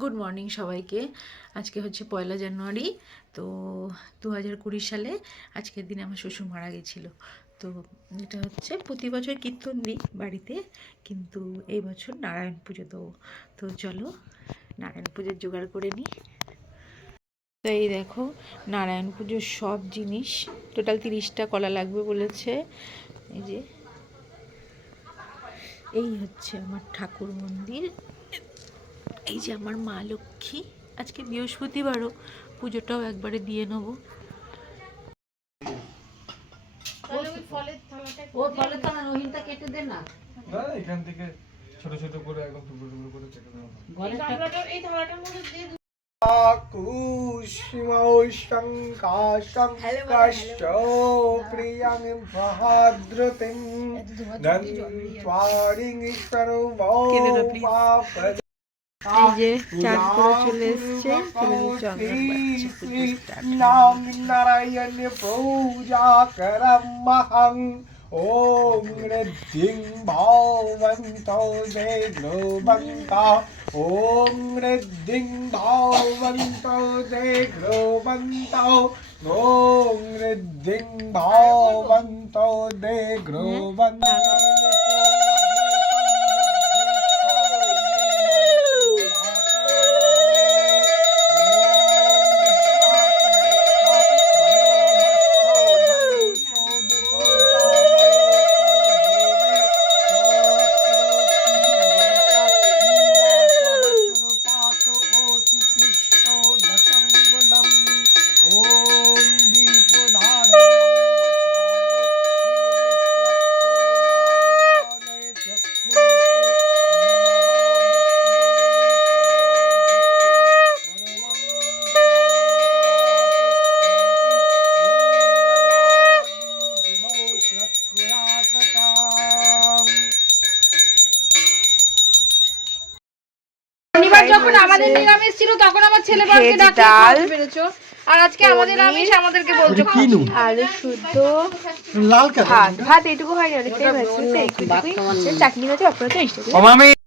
Good morning সবাইকে। আজকে হচ্ছে 1 জানুয়ারি। তো 2020 সালে আজকের দিনে আমার শ্বশুর মারা গেছিলো। তো এটা হচ্ছে প্রতি বছর কীর্তন দিই বাড়িতে, কিন্তু এই বছর নারায়ণ পুজো দেবো। তো চলো নারায়ণ পুজোর জোগাড় করে নিই। তো এই দেখো নারায়ণ পুজোর সব জিনিস, টোটাল 30টা কলা লাগবে বলেছে। এই যে এই হচ্ছে আমার ঠাকুর মন্দির, এই যে আমার মা লক্ষ্মী। আজকে বৃহস্পতিবারও পুজোটাও একবারে দিয়ে নেবো। এখান থেকে ছোট ছোট করে একদম টুকরো টুকরো করে কেটে দেওয়া এই যে চান করে চলে এসছে, নাম নারায়ণ পূজা করমহং ওম ঋদ্ধিং ভাবন্তো দেগ্রবন্তা ওম ঋদ্ধিং ভাবন্তো দেগ্রবন্তা ওম ঋদ্ধিং ভাবন্তো দেগ্রবন্তা। যখন আমাদের নিরামিষ ছিল তখন আমার ছেলে বাড়িতে ডাকতে পেরেছো, আর আজকে আমাদের আমিষ আমাদেরকে বলছো আলু শুদ্ধ লাল ভাত এইটুকু হয়নি, অনেকটাই ভাত চাটনি হচ্ছে, আপনারা তো